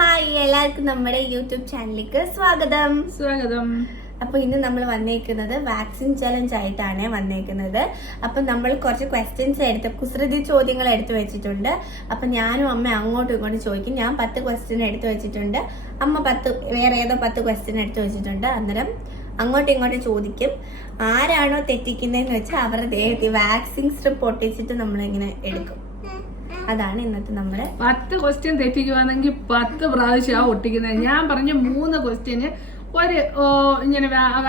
Hi, എല്ലാവർക്കും നമ്മുടെ YouTube ചാനലിലേക്ക് സ്വാഗതം. അപ്പൊ ഇന്ന് നമ്മൾ വന്നേക്കുന്നത് വാക്സിൻ ചലഞ്ച് ആയിട്ടാണ് വന്നേക്കുന്നത്. അപ്പൊ നമ്മൾ കുറച്ച് ക്വസ്റ്റ്യൻസ് കുസൃതി ചോദ്യങ്ങൾ എടുത്തു വെച്ചിട്ടുണ്ട്. അപ്പൊ ഞാനും അമ്മ അങ്ങോട്ടും ഇങ്ങോട്ടും ചോദിക്കും. ഞാൻ 10 ക്വസ്റ്റ്യൻ എടുത്തു വെച്ചിട്ടുണ്ട്, അമ്മ വേറെ ഏതോ 10 ക്വസ്റ്റ്യൻ എടുത്തു വെച്ചിട്ടുണ്ട്. അന്നേരം അങ്ങോട്ടും ഇങ്ങോട്ടും ചോദിക്കും. ആരാണോ തെറ്റിക്കുന്നതെന്ന് വെച്ചാൽ അവരുടെ ദേഹത്തിൽ വാക്സിൻ സ്ട്രിപ്പ് ഒട്ടിച്ചിട്ട് നമ്മളിങ്ങനെ എടുക്കും. അതാണ് ഇന്നത്തെ നമ്മുടെ 10 ക്വസ്റ്റ്യൻ തെറ്റിക്കുവാണെങ്കിൽ 10 പ്രാവശ്യം ഒട്ടിക്കുന്നത്. ഞാൻ പറഞ്ഞ 3 ക്വസ്റ്റ്യന് ഇങ്ങനെ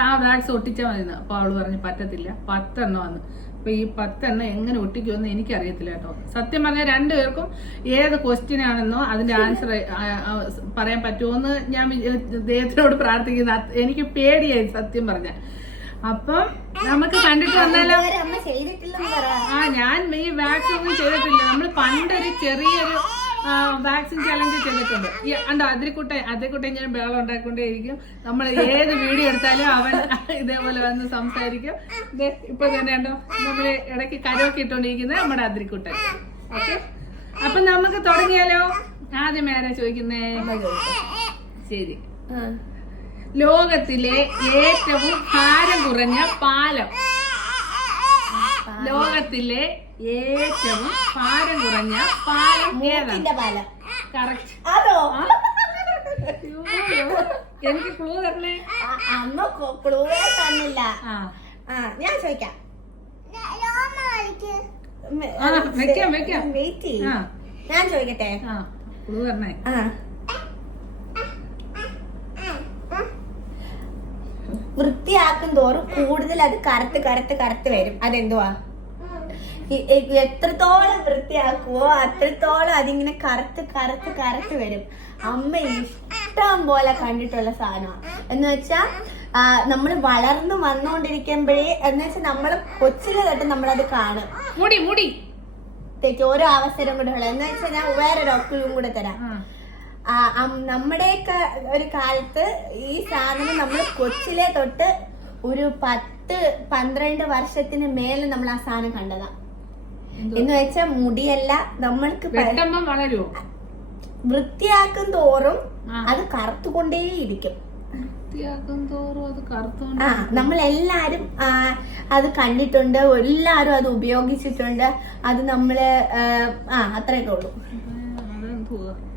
ആ വാക്സ് ഒട്ടിച്ചാൽ മതി. അപ്പൊ അവള് പറഞ്ഞു പറ്റത്തില്ല, 10 എണ്ണം വന്ന്. അപ്പൊ ഈ 10 എണ്ണം എങ്ങനെ ഒട്ടിക്കുമെന്ന് എനിക്കറിയത്തില്ല കേട്ടോ. സത്യം പറഞ്ഞാൽ 2 പേർക്കും ഏത് ക്വസ്റ്റ്യൻ ആണെന്നോ അതിന്റെ ആൻസർ പറയാൻ പറ്റുമോന്ന് ഞാൻ ദൈവത്തിനോട് പ്രാർത്ഥിക്കുന്ന. എനിക്ക് പേടിയായി സത്യം പറഞ്ഞ. അപ്പം നമുക്ക് കണ്ടിട്ട് വന്നാലോ? ഞാൻ ഈ വാക്സിൻ ഒന്നും ചെയ്തിട്ടില്ല. നമ്മൾ പണ്ടൊരു ചെറിയൊരു വാക്സിൻ ചലഞ്ച് ചെയ്തിട്ടുണ്ട്. അണ്ടോ അതിരിക്കുട്ട ഞാൻ ബഹളം ഉണ്ടാക്കൊണ്ടേയിരിക്കും. നമ്മൾ ഏത് വീഡിയോ എടുത്താലും അവൻ ഇതേപോലെ വന്ന് സംസാരിക്കും. ഇപ്പൊ തന്നെ ഉണ്ടോ നമ്മള് ഇടയ്ക്ക് കരോക്കെ ഇട്ടോണ്ടിരിക്കുന്നത് നമ്മുടെ അതിരിക്കുട്ടൻ. ഓക്കെ, അപ്പൊ നമുക്ക് തുടങ്ങിയാലോ? ആദ്യം ആരാ ചോദിക്കുന്നേ? ശരി. ലോകത്തിലെ ഏറ്റവും ഭാരം കുറഞ്ഞ പാലം. ലോകത്തിലെ ഏറ്റവും ഭാരം കുറഞ്ഞ പാലം ഏതാണ്? കറക്റ്റ്. എനിക്ക് ക്ലൂ തരണേ. അമ്മ ക്ലൂ തന്നില്ല. ഞാൻ ചോദിക്കാം. വെക്കാം. ഞാൻ ചോദിക്കട്ടെ? ക്ലൂ തരണേ. വൃത്തിയാക്കും തോറും കൂടുതൽ അത് കറുത്ത് വരും. അതെന്തുവാ? എത്രത്തോളം വൃത്തിയാക്കുവോ അത്രത്തോളം അതിങ്ങനെ കറുത്ത് വരും. അമ്മ ഇഷ്ടം പോലെ കണ്ടിട്ടുള്ള സാധനമാണ്. എന്ന് വെച്ചാ നമ്മൾ വളർന്നു വന്നോണ്ടിരിക്കുമ്പോഴേ എന്ന് വെച്ചാൽ നമ്മള് കൊച്ചിലെ തൊട്ട് നമ്മളത് കാണും. മുടി തെറ്റി ഓരോ അവസരം കൂടെ ഉള്ളത്. എന്ന് വെച്ചാൽ ഞാൻ വേറൊരു ഒക്കും കൂടെ തരാം. നമ്മുടെയൊക്കെ ഒരു കാലത്ത് ഈ സാധനം നമ്മൾ കൊച്ചിലെ തൊട്ട് ഒരു 10-12 വർഷത്തിന് മേലെ നമ്മൾ ആ സാധനം കണ്ടതാ. എന്ന് വെച്ചാൽ മുടിയല്ല, നമ്മൾക്ക് വളരുമോ? വൃത്തിയാക്കും തോറും അത് കറുത്തുകൊണ്ടേയിരിക്കും. നമ്മളെല്ലാരും അത് കണ്ടിട്ടുണ്ട്, എല്ലാരും അത് ഉപയോഗിച്ചിട്ടുണ്ട്. അത് നമ്മള് അത്രയൊക്കെ ഉള്ളൂ.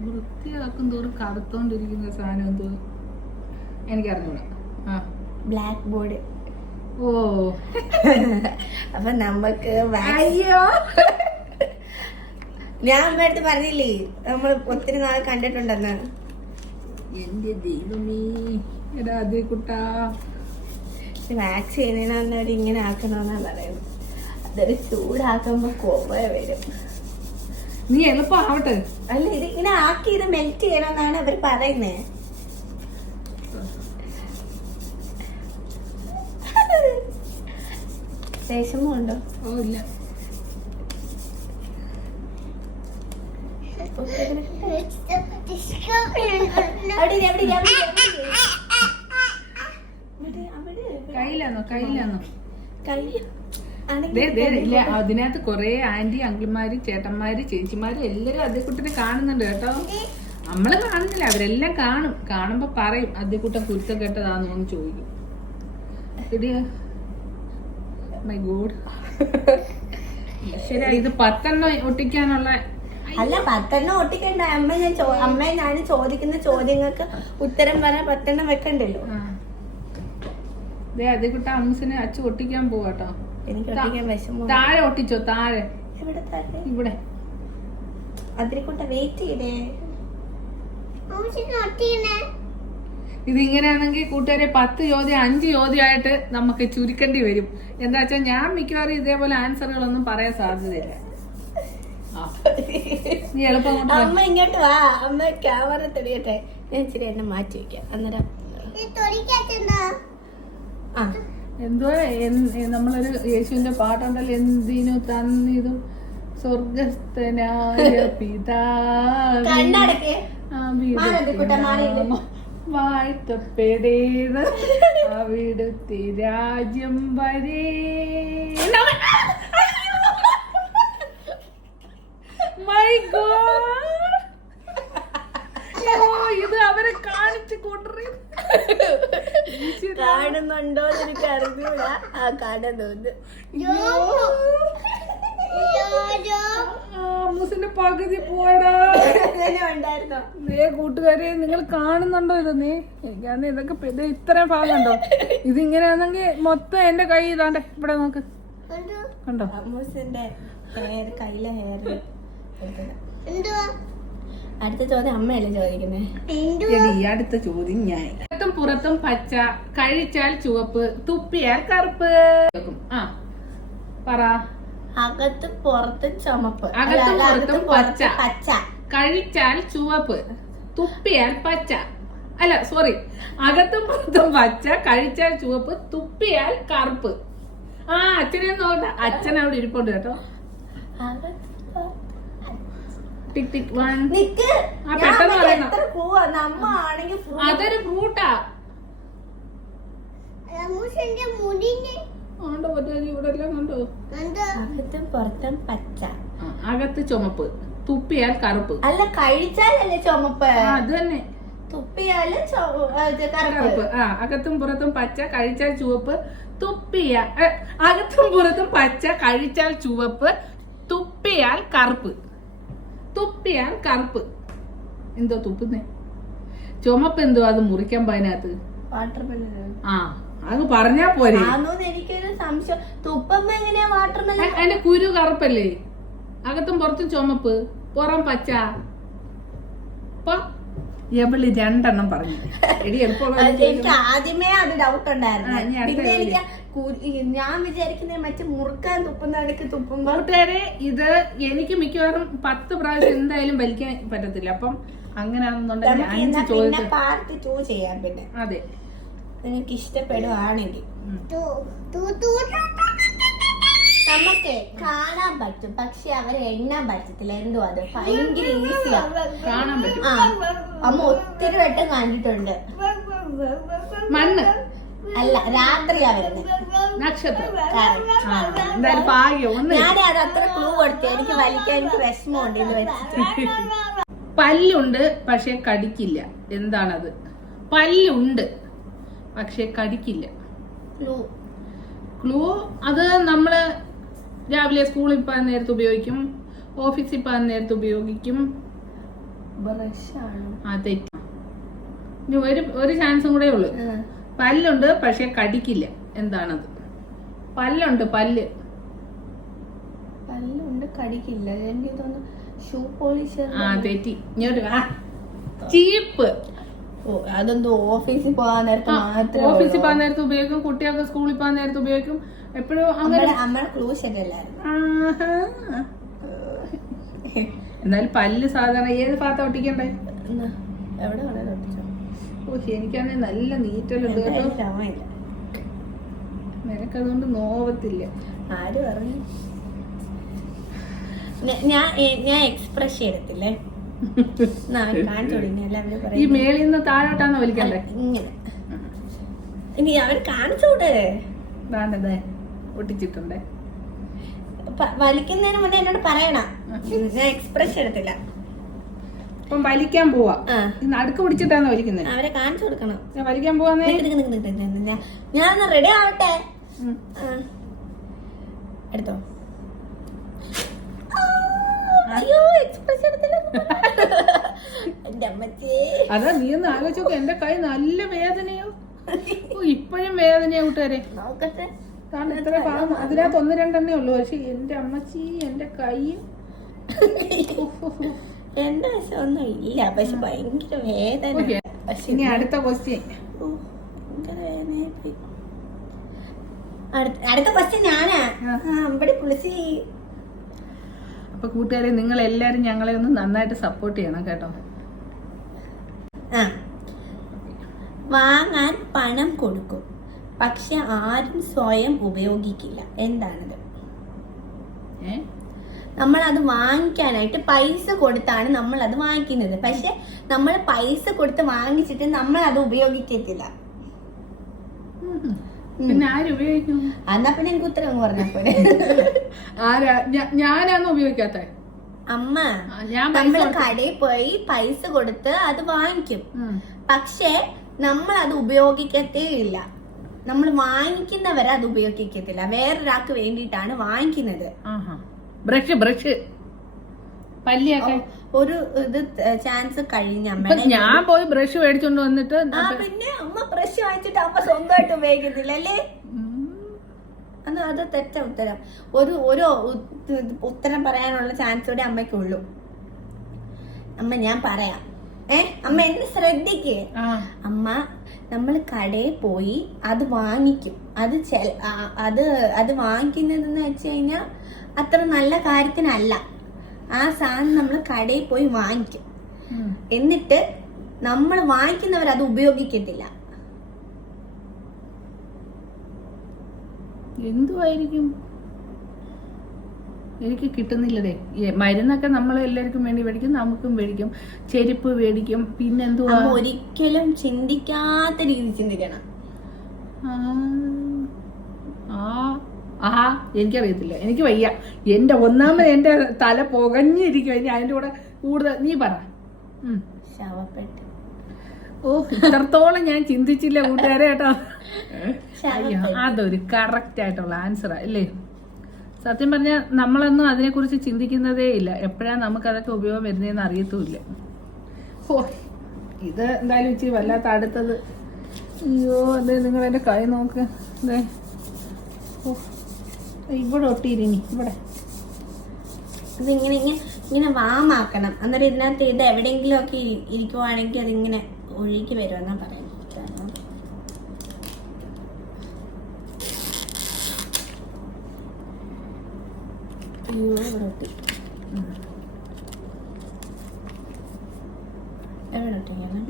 വൃത്തിയാക്കും തോറും കറുത്തോണ്ടിരിക്കുന്ന സാധനം എന്തോ എനിക്കറിഞ്ഞൂടാ. Black board. ഓ, അപ്പൊ നമ്മക്ക് ഞാൻ അമ്മ അടുത്ത് പറഞ്ഞില്ലേ നമ്മൾ ഒത്തിരി നാൾ കണ്ടിട്ടുണ്ടെന്ന്. എന്റെ ദൈവമേ, അതേ കുട്ടാ, വാക്സ് ചെയ്യുന്നതിനവര് ഇങ്ങനെ ആക്കണമെന്നാ പറയുന്നത്. അതൊരു ചൂടാക്കുമ്പോ കോപ വരും. നീ എളുപ്പമാവട്ടെ. അല്ല, ഇതിങ്ങനെ ആക്കി ഇത് മെൽറ്റ് ചെയ്യണമെന്നാണ് അവർ പറയുന്നേ. വിഷമമുണ്ടോ? ഓ ഇല്ല. കയ്യിലാന്നോ? ഇല്ല, അതിനകത്ത് കൊറേ ആന്റി അങ്കിൾമാര് ചേട്ടന്മാര് ചേച്ചിമാര് എല്ലാരും അതേക്കുട്ടനെ കാണുന്നുണ്ട് കേട്ടോ. നമ്മള് കാണുന്നില്ല, അവരെല്ലാം കാണുമ്പോ പറയും അതേക്കുട്ടൻ കുരുത്തം കേട്ടതാന്ന് ചോദിക്കും. My God. ശരി, ഇത് 10 എണ്ണം ഒട്ടിക്കാനുള്ള അല്ല, 10 എണ്ണം ഒട്ടിക്കണ്ട. അമ്മ ഞാൻ ചോദിക്കുന്ന ചോദ്യങ്ങൾക്ക് ഉത്തരം പറയാൻ 10 എണ്ണം വെക്കണ്ടല്ലോ. അതേക്കുട്ട അമ്മൂസിനെ അച്ഛ ഒട്ടിക്കാൻ പോവാട്ടോ. എനിക്ക് ഒട്ടിക്കാൻ വിഷമം. താഴെ ഒട്ടിച്ചോ? താഴെ ഇവിടെ. അതിനെക്കൊണ്ട് വെയിറ്റ് ചെയ്തേ. ഇതിങ്ങനെയാണെങ്കിൽ കൂട്ടുകാരെ 10 ചോദ്യം 5 ചോദ്യമായിട്ട് നമുക്ക് ചുരുക്കേണ്ടി വരും. എന്താ വെച്ചാൽ ഞാൻ മിക്കവാറും ഇതേപോലെ ആൻസറുകളൊന്നും പറയാൻ സാധ്യതയില്ല. നീ എളുപ്പം അമ്മ ഇങ്ങോട്ട് വാ. അമ്മ ക്യാമറ തെളിയട്ടെ. ഞാൻ ഇച്ചിരി എന്നെ മാറ്റി വെക്കാം. അന്നേരം എന്തോ നമ്മളൊരു യേശുവിന്റെ പാട്ടുണ്ടല്ലോ, എന്തിനു തന്നിതും സ്വർഗസ്ഥനായ പിതാവേ വാഴ്ത്തപ്പെടേണ അവിടുത്തെ രാജ്യം വരേ. മൈ ഗോഡ്, വെച്ച് കൂട്ടറി കാണുന്നുണ്ടോ എനിക്ക് അറിഞ്ഞൂല. ആ കാണുന്നുണ്ട്. അമ്മൂസിന്റെ പകുതി പോടാ. ഉണ്ടായിരുന്നോ? നീ കൂട്ടുകാരെ നിങ്ങൾ കാണുന്നുണ്ടോ ഇത്? നീ ഞാൻ ഇതൊക്കെ ഇത് ഇത്രയും ഭാഗം കണ്ടോ? ഇതിങ്ങനെയാണെങ്കിൽ മൊത്തം എന്റെ കൈ ഇതാണ്ടേ ഇവിടെ നോക്ക് കണ്ടോ? അമ്മൂസിന്റെ ഹെയർ, കയ്യിലെ ഹെയർ. അടുത്ത ചോദ്യം അമ്മയല്ലേ ചോദിക്കുന്നേ? അടുത്ത ചോദ്യം ഞാൻ. അകത്തും പുറത്തും പച്ച, കഴിച്ചാൽ ചുവപ്പ്, തുപ്പിയാൽ കറുപ്പ്. ആ പറ. അകത്തും പുറത്തും ചുമപ്പ്, അകത്തും പുറത്തും പച്ച, പച്ച, കഴിച്ചാൽ ചുവപ്പ്, തുപ്പിയാൽ പച്ച. അല്ല സോറി, അകത്തും പുറത്തും പച്ച, കഴിച്ചാൽ ചുവപ്പ്, തുപ്പിയാൽ കറുപ്പ്. ആ അച്ഛനെ നോക്കട്ടെ, അച്ഛൻ അവിടെ ഇരിപ്പുണ്ട് കേട്ടോ. ടിക് ടിക് വൺ. ആ പെട്ടെന്ന് പറയണം. അതൊരു ഫ്രൂട്ടാ. ഇവിടെ എല്ലാം കണ്ടോ? അകത്തും പുറത്തും പച്ച, അകത്ത് ചുമപ്പ്, തുപ്പിയാൽ കറുപ്പ്. അല്ല കഴിച്ചാലല്ലേ ചുമപ്പ്? അത് തന്നെ. തുപ്പിയാല് കറുപ്പ്. ആ അകത്തും പുറത്തും പച്ച, കഴിച്ചാൽ ചുവപ്പ്, തുപ്പിയാൽ അകത്തും പുറത്തും പച്ച, കഴിച്ചാൽ ചുവപ്പ്, തുപ്പിയാൽ കറുപ്പ്. തുപ്പിയാൽ കറുപ്പ്. എന്തോ തുപ്പുന്നേ? ചുമപ്പ് എന്തോ അത് മുറിക്കാൻ പതിനകത്ത്. Water melon. ആ അത് പറഞ്ഞാ പോരെ. എനിക്കൊരു സംശയം, തുപ്പുമ്പോ എങ്ങനെയാ വാട്ടർ മെലൺ? അതിന്റെ കുരു കറുപ്പല്ലേ? അകത്തും പുറത്തും ചുമപ്പ്, പുറം പച്ച. എവള് രണ്ടെണ്ണം പറഞ്ഞു. എനിക്ക് ആദ്യമേ അത് ഡൗട്ട് ഉണ്ടായിരുന്നു. പിന്നെ എനിക്ക് ഞാൻ വിചാരിക്കുന്ന മറ്റേ മുറുക്കാൻ തുപ്പുന്ന ഇടയ്ക്ക് തുപ്പുമ്പോ. കൂട്ടുകാരെ ഇത് എനിക്ക് മിക്കവാറും 10 പ്രാവശ്യം എന്തായാലും വലിക്കാൻ പറ്റത്തില്ല. അപ്പം അങ്ങനെയാണെന്നുണ്ടെങ്കിൽ 5 ചോദ്യം പാർട്ട് 2 ചെയ്യാം. പിന്നെ അതെ നിനക്ക് ഇഷ്ടപ്പെടുവാണെങ്കിൽ നമുക്ക് കാണാൻ പറ്റും, പക്ഷെ അവരെ എണ്ണാൻ പറ്റത്തില്ല. എന്തോ അത് ഭയങ്കര ഈസിയാ കാണാൻ പറ്റും. അമ്മ ഒത്തിരി വട്ടം കണ്ടിട്ടുണ്ട്. മണ്ണ് അല്ല, രാത്രിയാ വരുന്നത്. നക്ഷത്രം. എന്തായാലും ഭാഗ്യം. ഞാൻ അത് അത്ര ക്ലൂ കൊടുത്തു. എനിക്ക് വലിക്കാൻ എനിക്ക് വിഷമമുണ്ട് ഇത് വെച്ചിട്ട്. പല്ലുണ്ട് പക്ഷെ കടിക്കില്ല. എന്താണത്? പല്ലുണ്ട് പക്ഷെ കടിക്കില്ല. ക്ലൂ അത് നമ്മള് രാവിലെ സ്കൂളിൽ പോകാൻ നേരത്ത് ഉപയോഗിക്കും, ഓഫീസിൽ പോകാൻ നേരത്ത് ഉപയോഗിക്കും. തെറ്റി. ഇനി ഒരു ചാൻസും കൂടെ ഉള്ളു. പല്ലുണ്ട് പക്ഷെ കടിക്കില്ല. എന്താണത്? പല്ലുണ്ട്, പല്ല്. പല്ലുണ്ട് കടിക്കില്ല. എനിക്ക് തോന്നുന്നു ഷൂ പോളിഷ്. തെറ്റി. ഇങ്ങോട്ട് ചീപ്പ്. അതെന്തോ ഓഫീസിൽ പോകാൻ നേരത്ത് മാത്രം. ഓഫീസിൽ പോകാൻ നേരത്ത് ഉപയോഗിക്കും, കുട്ടികൾക്ക് സ്കൂളിൽ പോകാൻ നേരത്ത് ഉപയോഗിക്കും. എപ്പോഴും അങ്ങനെ. അമ്മയുടെ ക്ലൂ ശരിയല്ലായിരുന്നു. എന്നാലും പല്ല് സാധാരണ ഏത് ഭാഗത്ത് ഒട്ടിക്കണ്ടേ? എവിടെ വേണേലും ഒട്ടിച്ചോ. എനിക്കാണെങ്കിൽ നല്ല നീറ്റലുണ്ട് കേട്ടോ. നിനക്കതുകൊണ്ട് നോവത്തില്ല. ആര് പറഞ്ഞു? ഞാൻ എക്സ്പ്രസ് ചെയ്യത്തില്ലേ. ഈ മേളിൽ നിന്ന് താഴോട്ടാണ് വലിക്കണ്ടേ? ഇങ്ങനെ. ഇനി അവർ കാണിച്ചോട്ടെ. വേണ്ടതേ ഒട്ടിച്ചിട്ടുണ്ടേ. വലിക്കുന്നതിന് മുന്നേ എന്നോട് പറയണം. ഞാൻ എക്സ്പ്രസ് എടുത്തില്ല. അപ്പം വലിക്കാൻ പോവാ. നടുക്ക് പിടിച്ചിട്ടാണ് വലിക്കുന്നത്. അവരെ കാണിച്ചു കൊടുക്കണം. ഞാൻ വലിക്കാൻ പോവാന്നേ. ഞാൻ റെഡി ആവട്ടെ. എടുത്തോ. അയ്യോ എക്സ്പ്രസ് എടുത്തില്ല. അതാ നീ ഒന്ന് ആലോചിച്ചോക്കെ. എന്റെ കൈ നല്ല വേദനയോ. ഇപ്പോഴും വേദനയാ കൂട്ടുകാരെ. നോക്കട്ടെ. എത്ര ഭാഗം അതിനകത്ത് 1-2 ഉള്ളു. പക്ഷെ എന്റെ അമ്മച്ചി എന്റെ കൈ എന്റെ വശമൊന്നും ഇല്ല. പക്ഷെ ഭയങ്കര വേദന. ഇനി അടുത്ത ക്വസ്റ്റ്യൻ. അടുത്ത ക്വസ്റ്റ്യൻ ഞാനാ. ഇവിടെ പുളിച്ചി. അപ്പൊ കൂട്ടുകാരെ നിങ്ങൾ എല്ലാരും ഞങ്ങളെ ഒന്ന് നന്നായിട്ട് സപ്പോർട്ട് ചെയ്യണം കേട്ടോ. വാങ്ങാൻ പണം കൊടുക്കും പക്ഷെ ആരും സ്വയം ഉപയോഗിക്കില്ല. എന്താണത്? നമ്മൾ അത് വാങ്ങിക്കാനായിട്ട് പൈസ കൊടുത്താണ് നമ്മൾ അത് വാങ്ങിക്കുന്നത്. പക്ഷെ നമ്മൾ പൈസ കൊടുത്ത് വാങ്ങിച്ചിട്ട് നമ്മൾ അത് ഉപയോഗിക്കത്തില്ല. പിന്നെ ആരുപയോഗിക്കും? എന്നാ പിന്നെ എനിക്ക് ഉത്തരം പറഞ്ഞപ്പോഴേ. ആരാ? ഞാനാന്ന് ഉപയോഗിക്കാത്ത. അമ്മ ഞാൻ നമ്മള് കടയിൽ പോയി പൈസ കൊടുത്ത് അത് വാങ്ങിക്കും. പക്ഷെ നമ്മൾ അത് ഉപയോഗിക്കത്തേ ഇല്ല. നമ്മൾ വാങ്ങിക്കുന്നവരെ അത് ഉപയോഗിക്കത്തില്ല. വേറൊരാൾക്ക് വേണ്ടിയിട്ടാണ് വാങ്ങിക്കുന്നത്. ബ്രഷ് പല്ലിയൊക്കെ ഒരു ഇത് ചാൻസ് കഴിഞ്ഞ ഞാൻ പോയി ബ്രഷ് മേടിച്ചോണ്ട് വന്നിട്ട് പിന്നെ അമ്മ ബ്രഷ് വാങ്ങിച്ചിട്ട് അമ്മ സ്വന്തമായിട്ട് ഉപയോഗിക്കത്തില്ല അല്ലേ? അത് തെറ്റ ഉത്തരം. ഒരു ഉത്തരം പറയാനുള്ള ചാൻസ് കൂടെ അമ്മയ്ക്കുള്ളൂ. അമ്മ ഞാൻ പറയാം. അമ്മ എന്നെ ശ്രദ്ധിക്കേ. അമ്മ നമ്മൾ കടയിൽ പോയി അത് വാങ്ങിക്കും. അത് വാങ്ങിക്കുന്നതെന്ന് വെച്ച് കഴിഞ്ഞാൽ അത്ര നല്ല കാര്യത്തിനല്ല. ആ സാധനം നമ്മൾ കടയിൽ പോയി വാങ്ങിക്കും. എന്നിട്ട് നമ്മൾ വാങ്ങിക്കുന്നവർ അത് ഉപയോഗിക്കത്തില്ല. എന്തുവായിരിക്കും? എനിക്ക് കിട്ടുന്നില്ലതേ. മരുന്നൊക്കെ നമ്മൾ എല്ലാവർക്കും വേണ്ടി മേടിക്കും, നമുക്കും മേടിക്കും. ചെരുപ്പ് മേടിക്കും. പിന്നെന്തുവാ? ഒരിക്കലും ചിന്തിക്കാത്ത രീതി ചിന്തിക്കണം. എനിക്കറിയത്തില്ല, എനിക്ക് വയ്യ. എന്റെ തല പുകഞ്ഞിരിക്കും. ഇനി അതിന്റെ കൂടെ കൂടുതൽ നീ പറ. ശവപ്പെട്ട്. ഇത്രത്തോളം ഞാൻ ചിന്തിച്ചില്ല കൂട്ടുകാരെ കേട്ടോ. അതൊരു കറക്റ്റ് ആയിട്ടുള്ള ആൻസറാ അല്ലേ? സത്യം പറഞ്ഞാൽ നമ്മളൊന്നും അതിനെക്കുറിച്ച് ചിന്തിക്കുന്നതേ ഇല്ല. എപ്പോഴാണ് നമുക്ക് അതൊക്കെ ഉപയോഗം വരുന്നതെന്ന് അറിയത്തുമില്ല. ഇത് എന്തായാലും ഇച്ചിരി വല്ലാത്ത അടുത്തത്. അയ്യോ, അതെ, നിങ്ങൾ എൻ്റെ കൈ നോക്ക്. അതെ, ഇവിടെ ഒട്ടിയിരി. ഇവിടെ ഇതിങ്ങനെ ഇങ്ങനെ വാമാക്കണം. അന്നേരം ഇതിനകത്ത് ഇത് എവിടെയെങ്കിലും ഒക്കെ ഇരിക്കുവാണെങ്കിൽ അതിങ്ങനെ ഒഴുകി വരുമെന്നാ പറയുന്നത്.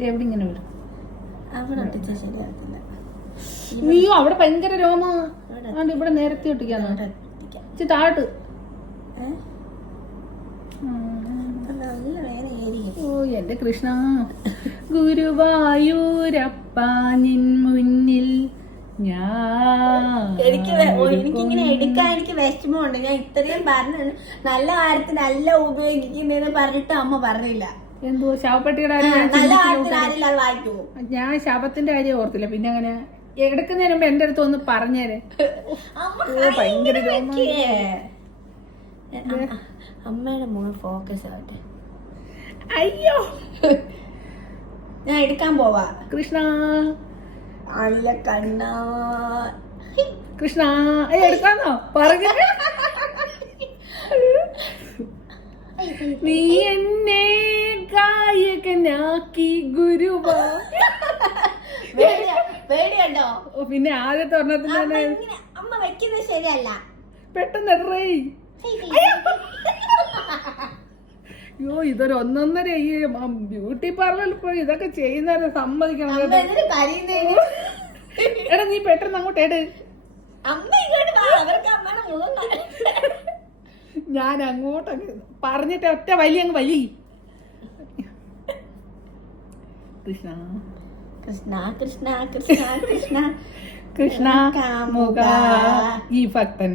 എവിടെ ഇങ്ങനെ വരും? അവിടെ ഒട്ടിച്ച ശരിയാകത്തില്ല. അയ്യോ, അവിടെ ഭയങ്കര രോമ. ഇവിടെ നേരത്തെ ഒട്ടിക്കാന്ന് താട്ട്. ഓ എന്റെ കൃഷ്ണ, ഗുരുവായൂരപ്പ നിൻ മുന്നിൽ എനിക്കിങ്ങനെ എടുക്കാൻ എനിക്ക് വിഷമമുണ്ട്. ഞാൻ ഇത്രയും പറഞ്ഞു നല്ല കാര്യത്തിനല്ല ഉപയോഗിക്കുന്നതെന്ന് പറഞ്ഞിട്ട് അമ്മ പറഞ്ഞില്ല. എന്തോ ശവപ്പെട്ടിയുടെ ഞാൻ ശവത്തിന്റെ കാര്യം ഓർത്തില്ല. പിന്നെ അങ്ങനെ എടുക്കുന്നതിന് മുമ്പ് എന്റെ അടുത്ത് ഒന്ന് പറഞ്ഞേരെ. ഭയങ്കര അമ്മയുടെ മോൾ ഫോക്കസ് ആവട്ടെ. അയ്യോ, ഞാൻ എടുക്കാൻ പോവാ. കൃഷ്ണ അല്ല കണ്ണ കൃഷ്ണ എടുക്കാന്നോ പറഞ്ഞു? നീ എന്നെ ഗായകനാക്കി ഗുരുവാ. പേടിയുണ്ടോ? പിന്നെ ആദ്യത്തെ ഒരെണ്ണത്തിന് അമ്മ വെക്കുന്നത് ശരിയല്ല. പെട്ടെന്ന് എറേ. അയ്യോ, ഇതൊരു ഒന്നൊന്നര ഈ ബ്യൂട്ടി പാർലറിൽ പോയി ഇതൊക്കെ ചെയ്യുന്നവരെ സമ്മതിക്കണം. എടാ നീ പെട്ടെന്ന് അങ്ങോട്ട് എട്. ഞാൻ അങ്ങോട്ടൊക്കെ പറഞ്ഞിട്ട് ഒറ്റ വലിയ അങ്ങ് വലി. കൃഷ്ണ കൃഷ്ണ കൃഷ്ണ കൃഷ്ണ കൃഷ്ണ കൃഷ്ണ കാമുക ഈ ഭക്തൻ.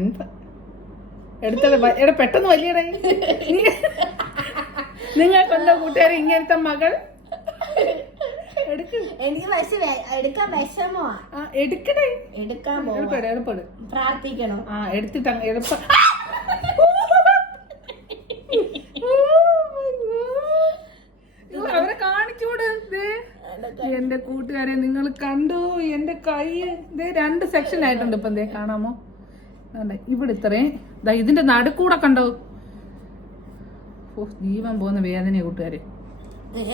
എടുത്തത് എടാ പെട്ടെന്ന് വലിയടേ. നിങ്ങൾക്കുണ്ടോ കൂട്ടുകാരെ ഇങ്ങനത്തെ മകൾ? എനിക്ക് എടുക്കാൻ വിഷമോ? എടുക്കണേ, എടുക്കാൻ എളുപ്പട് പ്രാർത്ഥിക്കണം. എടുത്തിട്ട് എളുപ്പ. അവരെ കാണിച്ചൂട്. എന്റെ കൂട്ടുകാരെ നിങ്ങൾ കണ്ടു എന്റെ കൈ രണ്ട് സെക്ഷൻ ആയിട്ടുണ്ട്. ഇപ്പൊ എന്തേ കാണാമോ? ഇവിടെ ഇത്രയും ഇതിന്റെ നടുക്കൂടെ കണ്ടോ? ജീവൻ പോകുന്ന വേദനയെ കൂട്ടുകാരെ.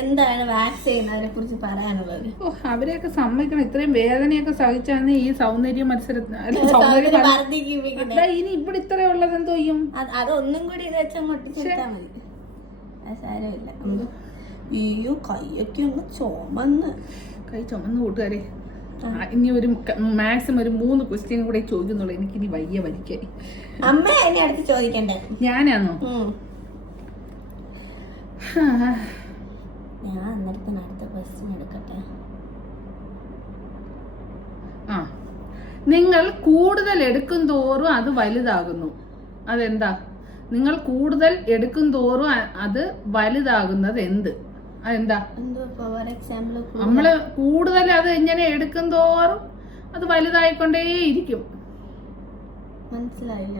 എന്താണ് വാക്സിൻ അതിനെ കുറിച്ച് പറയാനുള്ളത്? അവരെയൊക്കെ സമ്മതിക്കണം. ഇത്രയും വേദനയൊക്കെ സഹിച്ചാണ് ഈ സൗന്ദര്യ മത്സരത്തിന്. ഇനി ഇവിടെ ഇത്ര ഉള്ളത് എന്തോ ചെയ്യും? അതൊന്നും കൂടി ഇത് വെച്ചാൽ മതി. സാരമില്ല. അയ്യോ, കൈയൊക്കെ ഒന്ന് ചുമന്ന്. കൈ ചുമന്ന് കൂട്ടുകാരെ. ഇനി ഒരു മാക്സിമം ഒരു 3 ക്വസ്റ്റ്യൻ കൂടെ ചോദിക്കുന്നുള്ളൂ. എനിക്കിനി വയ്യ വലിക്കാൻ. അമ്മ എന്നെ അടുത്ത് ചോദിക്കണ്ടേ? ഞാനാണോ? ഞാൻ അന്നേരത്തിന് അടുത്ത ക്വസ്റ്റ്യൻ എടുക്കട്ടെ. നിങ്ങൾ കൂടുതൽ എടുക്കും തോറും അത് വലുതാകുന്നു. അതെന്താ? നിങ്ങൾ കൂടുതൽ എടുക്കും തോറും അത് വലുതാകുന്നത് എന്ത്? അതെന്താ? നമ്മള് കൂടുതൽ അത് ഇങ്ങനെ എടുക്കും തോറും അത് വലുതായിക്കൊണ്ടേയിരിക്കും. മനസ്സിലായില്ല.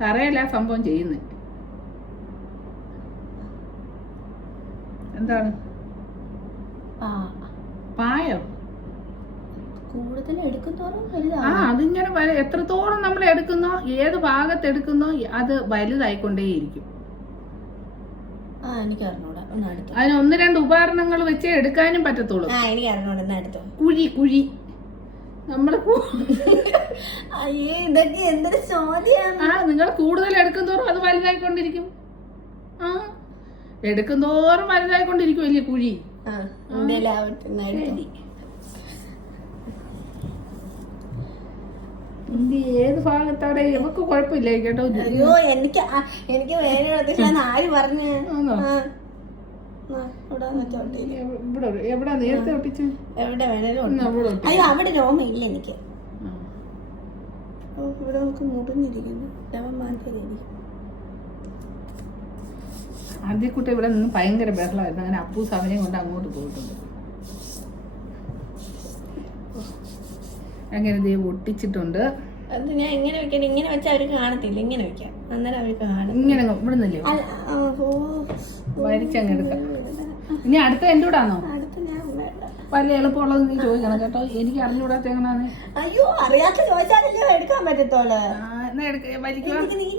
തറയല്ല സംഭവം ചെയ്യുന്നത്. എന്താണ്? പായോ? കൂടുതൽ എടുക്കുന്നോറും അതിങ്ങനെ എത്രത്തോളം നമ്മൾ എടുക്കുന്നോ, ഏത് ഭാഗത്ത് എടുക്കുന്നോ അത് വലുതായിക്കൊണ്ടേയിരിക്കും. എനിക്ക് അറിഞ്ഞൂടാ. അതിന് 1-2 ഉപകരണങ്ങൾ വെച്ചേ എടുക്കാനും പറ്റത്തുള്ളൂ. എനിക്ക് അറിഞ്ഞൂടാ. കുഴി നമ്മള് ഇതൊക്കെ എന്തൊരു ചോദ്യമാണ്. നിങ്ങൾ കൂടുതൽ എടുക്കും തോറും അത് വലുതായിക്കൊണ്ടിരിക്കും. എടുക്കും തോറും വലുതായിക്കൊണ്ടിരിക്കും വലിയ കുഴി. ഏത് ഭാഗത്താണ്? ഇവക്ക് കുഴപ്പമില്ല കേട്ടോ. അയ്യോ എനിക്ക് വേദന ആര് പറഞ്ഞു? എവിടെ നേരത്തെ ഒട്ടിച്ചു? എവിടെ വേണേലും. അയ്യോ അവിടെ രോമ ഇല്ല എനിക്ക്. ഇവിടെ നമുക്ക് മുറിഞ്ഞിരിക്കുന്നു. ആദ്യക്കൂട്ടം ഇവിടെ നിന്ന് ഭയങ്കര ബഹളമായിരുന്നു. അങ്ങനെ അപ്പൂസ് അവനെ കൊണ്ട് അങ്ങോട്ട് പോയിട്ടുണ്ട്. അങ്ങനെ ദേ ഒട്ടിച്ചിട്ടുണ്ട്. അത് ഞാൻ ഇങ്ങനെ വെക്കണം. ഇങ്ങനെ വെച്ചാൽ അവർക്ക് കാണത്തില്ല. ഇങ്ങനെ വെക്കാം, അന്നേരം അവർക്ക് കാണും. ഇങ്ങനെ ഇവിടുന്നല്ലേ വരിച്ചങ്ങെടുക്കാം. ഇനി അടുത്ത എന്റെ കൂടെ ആണോ? പല എളുപ്പമുള്ളത് നീ ചോദിക്കണം കേട്ടോ. എനിക്ക് അറിഞ്ഞുകൂടാത്ത എങ്ങനെയാണ്. അയ്യോ അറിയാത്ത ചോദിച്ചാലല്ലേ എടുക്കാൻ പറ്റത്തോളൂ.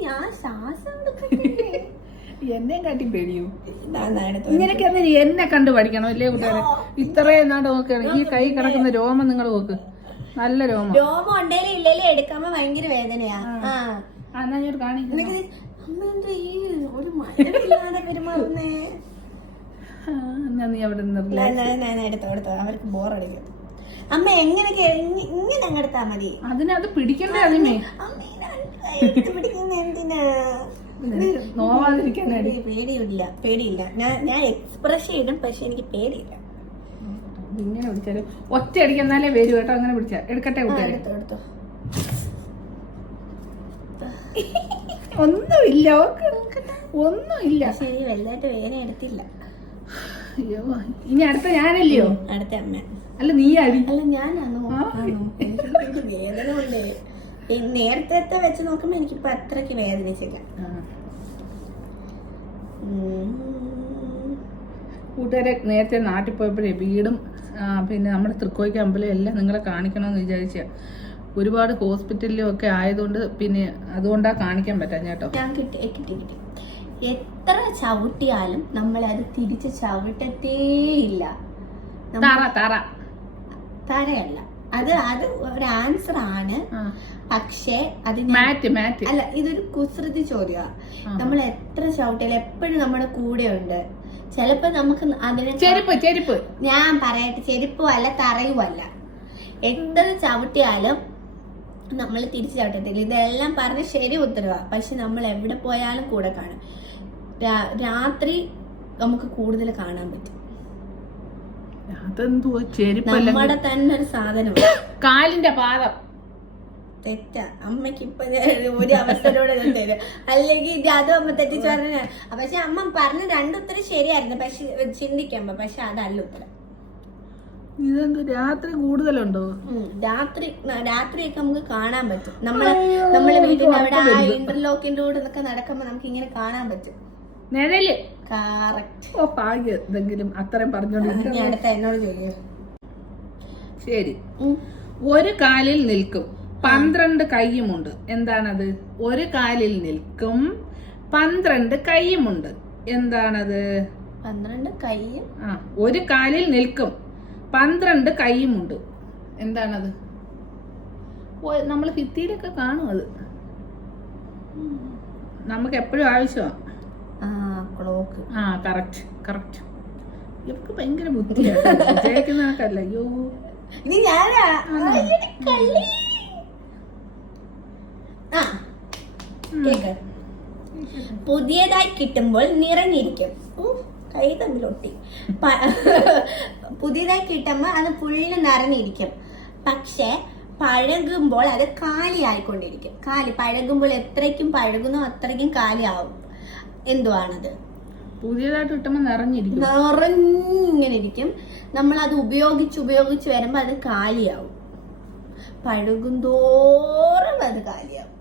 ഞാൻ ശ്വാസം എന്നെ കാട്ടി പേടിയോ? ഇങ്ങനെയൊക്കെ എന്നെ കണ്ടു പഠിക്കണം അല്ലേ കൂട്ടുകാരെ? ഇത്രയും നാട് നോക്കുകയാണ്. ഈ കൈ കിടക്കുന്ന രോമം നിങ്ങൾ നോക്ക്. നല്ല രോമം ഉണ്ടെങ്കിലും ഇല്ലെങ്കിലും എടുക്കുമ്പോ ഭയങ്കര വേദനയാ. എന്നാ ഞാൻ കാണിക്കാം. നീ അവിടെ എടുത്തോ അവർക്ക് ബോറടിക്കും. അമ്മ എങ്ങനെയൊക്കെ ഇങ്ങനെ അങ്ങെടുത്താ മതി. അതിനത് പിടിക്കണ്ടേ? അതിമേ പിടിക്കുന്ന എന്തിനാ? നോവാതിരിക്കാൻ പേടിയില്ല. ഞാൻ എക്സ്പ്രഷൻ ഇടും, പക്ഷെ എനിക്ക് പേടിയില്ല. ഇങ്ങനെ പിടിച്ചാല് ഒറ്റ അടിക്കെന്നാലേ വരൂ കേട്ടോ. അങ്ങനെ പിടിച്ചാ എടുക്കട്ടെ കൂട്ടുകാരെ. ഒന്നുമില്ല, ഒന്നുമില്ല. ശരി, വലുതായിട്ട് വേദന എടുത്തില്ല. അയ്യോ, ഇനി അടുത്ത ഞാനല്ലയോ? അടുത്ത അമ്മ. അല്ല നീ അടി. അല്ല ഞാനാണോ? വേദന കൊണ്ട് നേരത്തെ വെച്ച് നോക്കുമ്പോ എനിക്കിപ്പോ അത്രക്ക് വേദനിച്ചില്ല. കൂട്ടുകാരെ, നേരത്തെ നാട്ടിൽ പോയപ്പോഴേ വീടും പിന്നെ നമ്മുടെ തൃക്കോയ്ക്ക് അമ്പലം എല്ലാം നിങ്ങളെ കാണിക്കണമെന്ന് വിചാരിച്ച. ഒരുപാട് ഹോസ്പിറ്റലിലും ഒക്കെ ആയതുകൊണ്ട് പിന്നെ അതുകൊണ്ടാണ് കാണിക്കാൻ പറ്റാം കേട്ടോ. ഞാൻ കിട്ടി. എത്ര ചവിട്ടിയാലും നമ്മളത് തിരിച്ച് ചവിട്ടത്തേയില്ല. തറയല്ല അത് ഒരു ആൻസർ ആണ്. പക്ഷേ അത് അല്ല, ഇതൊരു കുസൃതി ചോദ്യമാണ്. നമ്മൾ എത്ര ചവിട്ടിയാലും എപ്പോഴും നമ്മുടെ കൂടെ ഉണ്ട്. ചിലപ്പോ നമുക്ക് അതിനെ ചെരുപ്പ് ഞാൻ പറയട്ടെ, ചെരുപ്പും അല്ല തറയും അല്ല. എത്ര ചവിട്ടിയാലും നമ്മൾ തിരിച്ചു ചവിട്ടത്തില്ല. ഇതെല്ലാം പറഞ്ഞ ശരി ഉത്തരവാ. പക്ഷെ നമ്മൾ എവിടെ പോയാലും കൂടെ കാണും. രാത്രി നമുക്ക് കൂടുതൽ കാണാൻ പറ്റും. നമ്മുടെ തന്നെ ഒരു സാധനം, കാലിന്റെ പാദം. തെറ്റാ. അമ്മയ്ക്ക് ഇപ്പൊ ഒരു അവസരോടെ തരും, അല്ലെങ്കിൽ അതും അമ്മ തെറ്റിച്ച് പറഞ്ഞ. പക്ഷെ അമ്മ പറഞ്ഞ രണ്ടുത്തരം ശരിയായിരുന്നു, പക്ഷെ ചിന്തിക്കുമ്പോ. പക്ഷെ അതല്ല ഉത്തരം. ഇതെന്ത് രാത്രി കൂടുതലുണ്ടോ? രാത്രിയൊക്കെ നമുക്ക് കാണാൻ പറ്റും. നമ്മളെ വീട്ടിന്റെ അവിടെ ഇന്റർലോക്കിന്റെ കൂടെ ഒക്കെ നടക്കുമ്പോ നമുക്ക് ഇങ്ങനെ കാണാൻ പറ്റും. നിഴല്. കറക്റ്റ്. ഓ ഭാഗ്യം, എന്തെങ്കിലും അത്രയും പറഞ്ഞോണ്ട്. അടുത്ത എന്നോട് ചോദിക്കോ. ശരി. ഒരു കാലിൽ നിൽക്കും, 12 കൈയുമുണ്ട്. എന്താണത്? ഒരു കാലിൽ നിൽക്കും, 12 കൈയുമുണ്ട്. എന്താണത്? 12 കൈയും. ഒരു കാലിൽ നിൽക്കും, 12 കൈയുമുണ്ട്. എന്താണത്? നമ്മൾ ഭിത്തിയിലൊക്കെ കാണും. അത് നമുക്ക് എപ്പോഴും ആവശ്യമാണ്. ക്ലോക്ക്. കറക്റ്റ്. ഇവർക്ക് ഭയങ്കര ബുദ്ധിയാണ്. വിജയിക്കുന്ന കണക്കല്ല. അയ്യോ, ഇനി ഞാനാ. പുതിയതായി കിട്ടുമ്പോൾ നിറഞ്ഞിരിക്കും. കൈ തമ്മിലൊട്ടി. പുതിയതായി കിട്ടുമ്പോ അത് ഫുള്ള് നിറഞ്ഞിരിക്കും. പക്ഷെ പഴകുമ്പോൾ അത് കാലിയായിക്കൊണ്ടിരിക്കും. പഴകുമ്പോൾ എത്രയ്ക്കും പഴകുന്നോ അത്രയ്ക്കും കാലിയാവും. എന്തുവാണത്? പുതിയതായിട്ട് കിട്ടുമ്പോൾ നിറഞ്ഞിങ്ങനെ ഇരിക്കും. നമ്മൾ അത് ഉപയോഗിച്ച് വരുമ്പോ അത് കാലിയാവും. പഴകും തോറും അത് കാലിയാവും.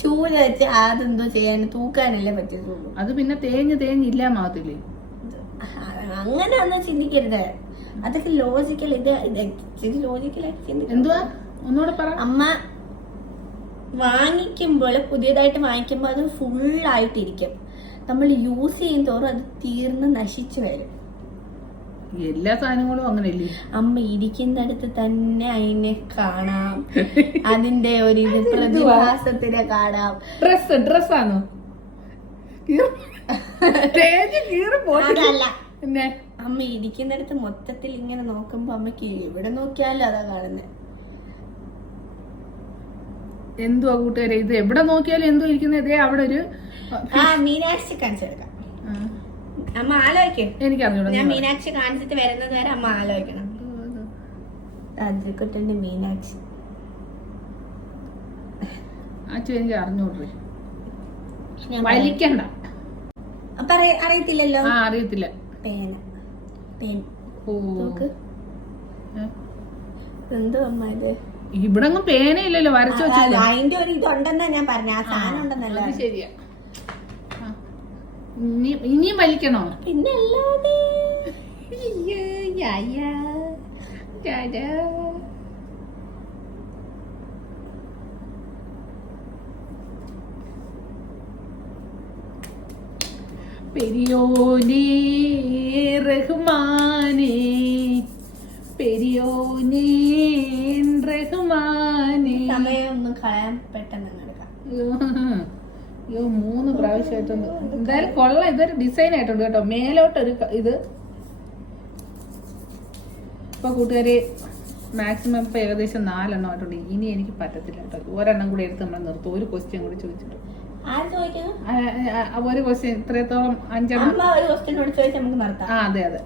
ചൂല വെച്ച് അതെന്തോ ചെയ്യാൻ, തൂക്കാനല്ലേ പറ്റുള്ളൂ. അത് പിന്നെ തേഞ്ഞ് ഇല്ലാമാവത്തില്ലേ? അങ്ങനെ ഒന്നും ചിന്തിക്കരുത്. അതൊക്കെ ലോജിക്കൽ. ഇത് ലോജിക്കലായിട്ട് ചിന്തിക്കും. എന്തുവാ ഒന്നുകൂടെ പറ. അമ്മ വാങ്ങിക്കുമ്പോൾ, പുതിയതായിട്ട് വാങ്ങിക്കുമ്പോൾ അത് ഫുള്ളായിട്ടിരിക്കും. നമ്മൾ യൂസ് ചെയ്യും തോറും അത് തീർന്ന് നശിച്ചു വരും. എല്ലാ സാധനങ്ങളും അങ്ങനെയല്ലേ? അമ്മ ഇരിക്കുന്നിടത്ത് തന്നെ അതിനെ കാണാം, അതിന്റെ ഒരു പ്രതിഭാസത്തിനെ കാണാം. ഡ്രസ്സാണോ? അതല്ല, അമ്മ ഇരിക്കുന്നിടത്ത് മൊത്തത്തിൽ ഇങ്ങനെ നോക്കുമ്പോ അമ്മക്ക് എവിടെ നോക്കിയാലും അതാ കാണുന്നത്. എന്തുവാ കൂട്ടുകാരെ ഇത്? എവിടെ നോക്കിയാലും എന്തോ ഇരിക്കുന്നത്. അവിടെ ഒരു മീനാക്ഷി കാണിച്ചെടുക്കാം. അമ്മ ആലോചിക്കും. എനിക്കറിഞ്ഞൂടാ. ഞാൻ മീനാക്ഷി കാണിച്ചിട്ട് വരുന്നത് വരെ അമ്മ ആലോചിക്കണം. അജിക്കുട്ടന്റെ മീനാക്ഷി എനിക്ക് അറിഞ്ഞൂടേ. വലിക്കണ്ട. അപ്പൊ അറിയത്തില്ലല്ലോ. അറിയത്തില്ല. പേന. എന്തോ അമ്മ ഇത്? ഇവിടെ പേനയില്ലല്ലോ, വരച്ചു വെച്ചല്ലോ. അതിന്റെ ഒരു ഇതുണ്ടെന്നാ ഞാൻ പറഞ്ഞ. ആ സാധനം ഉണ്ടെന്നല്ല. ശരിയാ. ഇനിയും വലിക്കണോ? പിന്നെ അല്ലാതെ പെരിയോനേ റഹ്മാനേ, പെരിയോനേ റഹ്മാനേ. സമയമൊന്നും കളയാൻ പെട്ടെന്ന് എടുക്കാം. അയ്യോ 3 പ്രാവശ്യമായിട്ടുണ്ട്. എന്തായാലും കൊള്ളാം. ഇതൊരു ഡിസൈൻ ആയിട്ടുണ്ട് കേട്ടോ. മേലോട്ടൊരു ഇത്. ഇപ്പൊ കൂട്ടുകാരെ മാക്സിമം ഇപ്പൊ ഏകദേശം 4 എണ്ണം ആയിട്ടുണ്ട്. ഇനി എനിക്ക് പറ്റത്തില്ല കേട്ടോ. ഒരെണ്ണം കൂടി എടുത്ത് നമ്മൾ നിർത്തും. ഒരു ക്വസ്റ്റ്യൻ കൂടി ചോദിച്ചിട്ട്. ഒരു ക്വസ്റ്റ്യൻ ഇത്രത്തോളം 5 എണ്ണം. അതെ അതെ.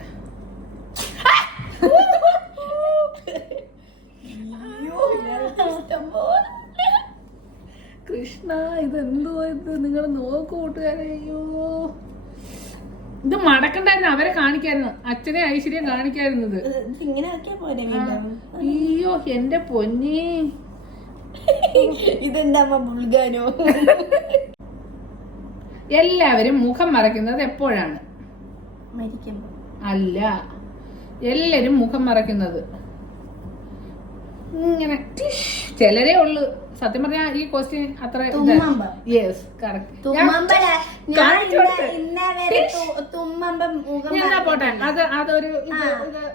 കൃഷ്ണ, ഇതെന്തോ ഇത്? നിങ്ങൾ നോക്കൂ കൂട്ടുകാരെ. അയ്യോ, ഇത് മടക്കണ്ടായിരുന്നു. അവരെ കാണിക്കായിരുന്നു. അച്ഛനെ ഐശ്വര്യം കാണിക്കായിരുന്നത്. അയ്യോ എന്റെ പൊന്നേ, ഇതെന്താ ബുൾഗാനോ? എല്ലാവരും മുഖം മറയ്ക്കുന്നത് എപ്പോഴാണ്? അല്ല, എല്ലാരും മുഖം മറയ്ക്കുന്നത് ഇങ്ങനെ ചിലരേ ഉള്ളു. സത്യം പറഞ്ഞാ ഈ ക്വസ്റ്റ്യൻ അത്ര. Yes, correct. പോട്ടെ, അതൊരു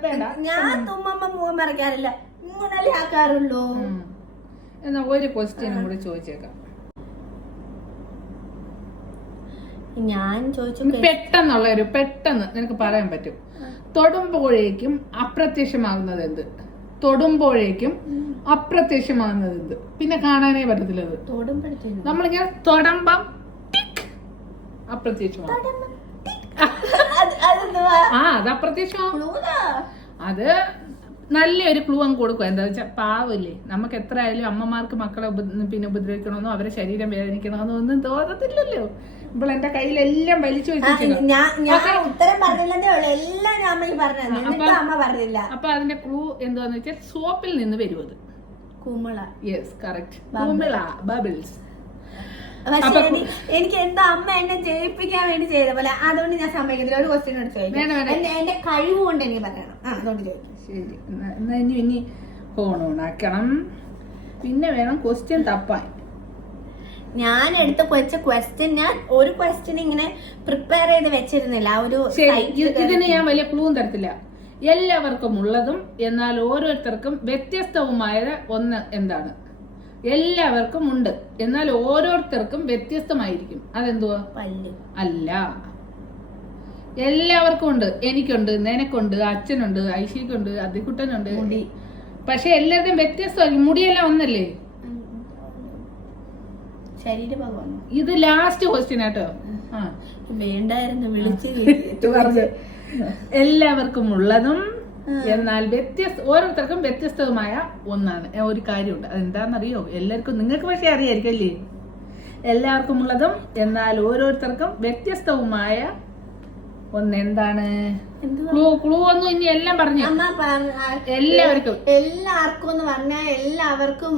വേണ്ട. ഞാൻ തുമ്മുമ്പോ മുഖം മറക്കാറില്ല, ഇങ്ങനല്ലേ ആക്കാറുള്ളൂ. എന്നാ ഒരു ക്വസ്റ്റ്യനും കൂടി ചോദിച്ചേക്കാം. ഞാൻ ചോദിച്ചു പെട്ടെന്ന് നിനക്ക് പറയാൻ പറ്റും. തൊടുമ്പോഴേക്കും അപ്രത്യക്ഷമാകുന്നത് എന്ത്? തൊടുമ്പോഴേക്കും അപ്രത്യക്ഷമാകുന്നത് എന്ത്? പിന്നെ കാണാനേ പറ്റത്തില്ല. നമ്മളിങ്ങനെ തൊടുമ്പം അപ്രത്യക്ഷമാകും. അത് അപ്രത്യക്ഷമാകും. അത് നല്ലൊരു ക്ലൂ അങ്ങ് കൊടുക്കുക. എന്താ വെച്ചാൽ പാവല്ലേ, നമുക്ക് എത്ര ആയാലും അമ്മമാർക്ക് മക്കളെ പിന്നെ ഉപദ്രവിക്കണമെന്നോ അവരെ ശരീരം വേദനിക്കണമെന്നോ ഒന്നും തോന്നത്തില്ലല്ലോ. ഇപ്പോൾ എന്റെ കയ്യിലെല്ലാം വലിച്ചു വെച്ചിരിക്കുന്നു. അപ്പൊ അതിന്റെ ക്ലൂ എന്താന്ന് വെച്ചാൽ സോപ്പിൽ നിന്ന് വരും അത്. കുമിള. Yes, correct. കുമിള, ബബിൾസ്. എനിക്ക് എന്താ അമ്മ എന്നെ ജയിപ്പിക്കാൻ വേണ്ടി ചെയ്ത പോലെ. അതുകൊണ്ട് ഞാൻ സമ്മതിക്കത്തില്ല. ഒരു ക്വസ്റ്റ്യനോട് ചോദിക്കും. എന്റെ കഴിവ് കൊണ്ട് എനിക്ക് പറയണം. അതുകൊണ്ട് ചോദിക്കും. ശരി, എന്നാ ഇനി ഫോൺ ഓണാക്കണം. പിന്നെ വേണം ക്വസ്റ്റ്യൻ തപ്പാൻ. ഞാൻ എടുത്ത ക്വസ്റ്റ്യൻ, ഞാൻ ഒരു ക്വസ്റ്റ്യൻ ഇങ്ങനെ പ്രിപ്പയർ ചെയ്ത് വെച്ചിരുന്നില്ല. ഇതിന് ഞാൻ വലിയ ക്ലൂ തരത്തില്ല. എല്ലാവർക്കും ഉള്ളതും എന്നാൽ ഓരോരുത്തർക്കും വ്യത്യസ്തവുമായ ഒന്ന് എന്താണ്? എല്ലാവർക്കും ഉണ്ട്, എന്നാൽ ഓരോരുത്തർക്കും വ്യത്യസ്തമായിരിക്കും. അതെന്തുവാ? അല്ല, എല്ലാവർക്കും ഉണ്ട്. എനിക്കുണ്ട്, നിനക്കുണ്ട്, അച്ഛനുണ്ട്, ഐശ്വര്യക്കുണ്ട്, അതിക്കുട്ടനുണ്ട്. പക്ഷെ എല്ലാവരുടെയും വ്യത്യസ്തമായിരിക്കും. മുടിയെല്ലാം ഒന്നല്ലേ? ഇത് ലാസ്റ്റ് ക്വസ്റ്റ്യൻ ആട്ടോ. വേണ്ടായിരുന്നു, വിളിച്ചു എല്ലാവർക്കും ഉള്ളതും എന്നാൽ ഓരോരുത്തർക്കും വ്യത്യസ്തവുമായ ഒന്നാണ് ഒരു കാര്യമുണ്ട്. അതെന്താണെന്നറിയോ? എല്ലാവർക്കും, നിങ്ങൾക്ക് പക്ഷേ അറിയായിരിക്കും അല്ലേ? എല്ലാവർക്കും ഉള്ളതും എന്നാൽ ഓരോരുത്തർക്കും വ്യത്യസ്തവുമായ ഒന്ന്. എന്താണ്? ക്ലൂ ഒന്നും ഇനി എല്ലാം പറഞ്ഞു. എല്ലാവർക്കും എന്ന് പറഞ്ഞാൽ എല്ലാവർക്കും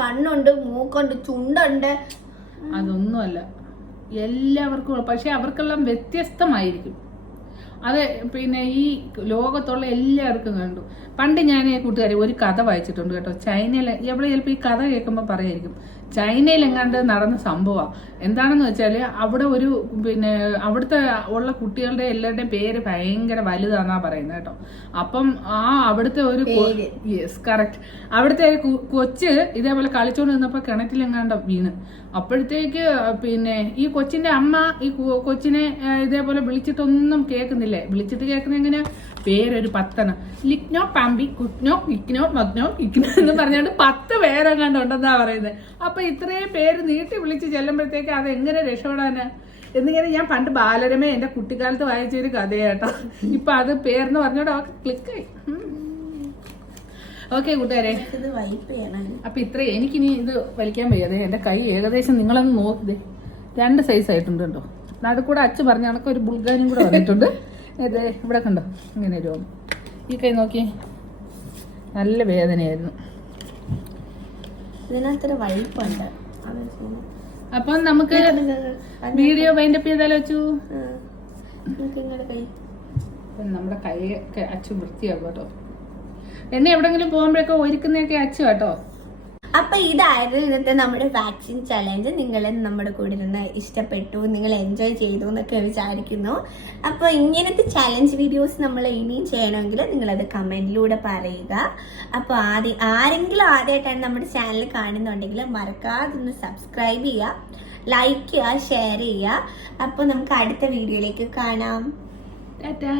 കണ്ണുണ്ട്, മൂക്കുണ്ട്, ചുണ്ടുണ്ട്. അതൊന്നുമല്ല, എല്ലാവർക്കും. പക്ഷെ അവർക്കെല്ലാം വ്യത്യസ്തമായിരിക്കും. അത് പിന്നെ ഈ ലോകത്തുള്ള എല്ലാവർക്കും കണ്ടു. പണ്ട് ഞാൻ കൂട്ടുകാരെ ഒരു കഥ വായിച്ചിട്ടുണ്ട് കേട്ടോ. ചൈനയിൽ എവിടെ ചിലപ്പോൾ ഈ കഥ കേൾക്കുമ്പോൾ പറയായിരിക്കും, ചൈനയിൽ എങ്ങാണ്ട് നടന്ന സംഭവമാണ്. എന്താണെന്ന് വെച്ചാല് അവിടെ ഒരു പിന്നെ അവിടുത്തെ ഉള്ള കുട്ടികളുടെ എല്ലാവരുടെയും പേര് ഭയങ്കര വലുതാന്നാ പറയുന്നത് കേട്ടോ. അപ്പം അവിടുത്തെ ഒരു യെസ് കറക്റ്റ്, അവിടുത്തെ ഒരു കൊച്ച് ഇതേപോലെ കളിച്ചോണ്ട് നിന്നപ്പോ കിണറ്റിലെങ്ങാണ്ട് വീണ്. അപ്പോഴത്തേക്ക് പിന്നെ ഈ കൊച്ചിന്റെ അമ്മ ഈ കൊച്ചിനെ ഇതേപോലെ വിളിച്ചിട്ടൊന്നും കേൾക്കുന്നില്ലേ. വിളിച്ചിട്ട് കേൾക്കുന്ന എങ്ങനെ? പേരൊരു 10 ലിക്നോ, പാമ്പി, കുക്നോ, കിക്നോ, മഗ്നോ, കിക്നോ എന്ന് പറഞ്ഞുകൊണ്ട് 10 പേരെങ്ങാണ്ട് ഉണ്ടെന്നാ പറയുന്നത്. അപ്പൊ ഇത്രയും പേര് നീട്ടി വിളിച്ച് ചെല്ലുമ്പോഴത്തേക്ക് അത് എങ്ങനെ രക്ഷപ്പെടാന് എന്നിങ്ങനെ ഞാൻ പണ്ട് ബാലരമ എന്റെ കുട്ടിക്കാലത്ത് വായിച്ചൊരു കഥയാട്ടോ. ഇപ്പൊ അത് പേരെന്ന് പറഞ്ഞോണ്ട് അവർക്ക് ക്ലിക്കായി. ഓക്കെ കൂട്ടുകാരെ, അപ്പൊ ഇത്ര എനിക്കിനി ഇത് വലിക്കാൻ വയ്യാതെ എന്റെ കൈ ഏകദേശം നിങ്ങളൊന്ന് നോക്കിതേ 2 സൈസ് ആയിട്ടുണ്ട് കേട്ടോ. അത് കൂടെ അച്ഛൻ പറഞ്ഞ കണക്ക് ഒരു ബുൾഗാനും കൂടെ വന്നിട്ടുണ്ട്. ഇത് ഇവിടെ കണ്ടോ ഇങ്ങനെ രോഗം. ഈ കൈ നോക്കി, നല്ല വേദനയായിരുന്നു. ഇതിനകത്തൊരു വൈപ്പുണ്ട്. അപ്പൊ നമുക്ക് വീഡിയോ വൈൻഡപ്പ് ചെയ്താലോ അച്ചു? നമ്മുടെ കൈയൊക്കെ അച്ചു വൃത്തിയാക്കും കേട്ടോ. എന്നെ എവിടെങ്കിലും പോകുമ്പോഴൊക്കെ ഒരുക്കുന്നൊക്കെ അച്ചു കേട്ടോ. അപ്പൊ ഇതായിരുന്നു ഇന്നത്തെ നമ്മുടെ വാക്സിൻ ചലഞ്ച്. നിങ്ങൾ നമ്മുടെ കൂടെ ഇരുന്ന് ഇഷ്ടപ്പെട്ടു, നിങ്ങൾ എൻജോയ് ചെയ്തു എന്നൊക്കെ വിചാരിക്കുന്നു. അപ്പൊ ഇങ്ങനത്തെ ചലഞ്ച് വീഡിയോസ് നമ്മൾ ഇനിയും ചെയ്യണമെങ്കിൽ നിങ്ങളത് കമന്റിലൂടെ പറയുക. അപ്പൊ ആരെങ്കിലും ആദ്യമായിട്ടാണ് നമ്മുടെ ചാനൽ കാണുന്നുണ്ടെങ്കിൽ മറക്കാതെ ഒന്ന് സബ്സ്ക്രൈബ് ചെയ്യുക, ലൈക്ക് ചെയ്യുക, ഷെയർ ചെയ്യുക. അപ്പൊ നമുക്ക് അടുത്ത വീഡിയോയിലേക്ക് കാണാം. ടാറ്റാ.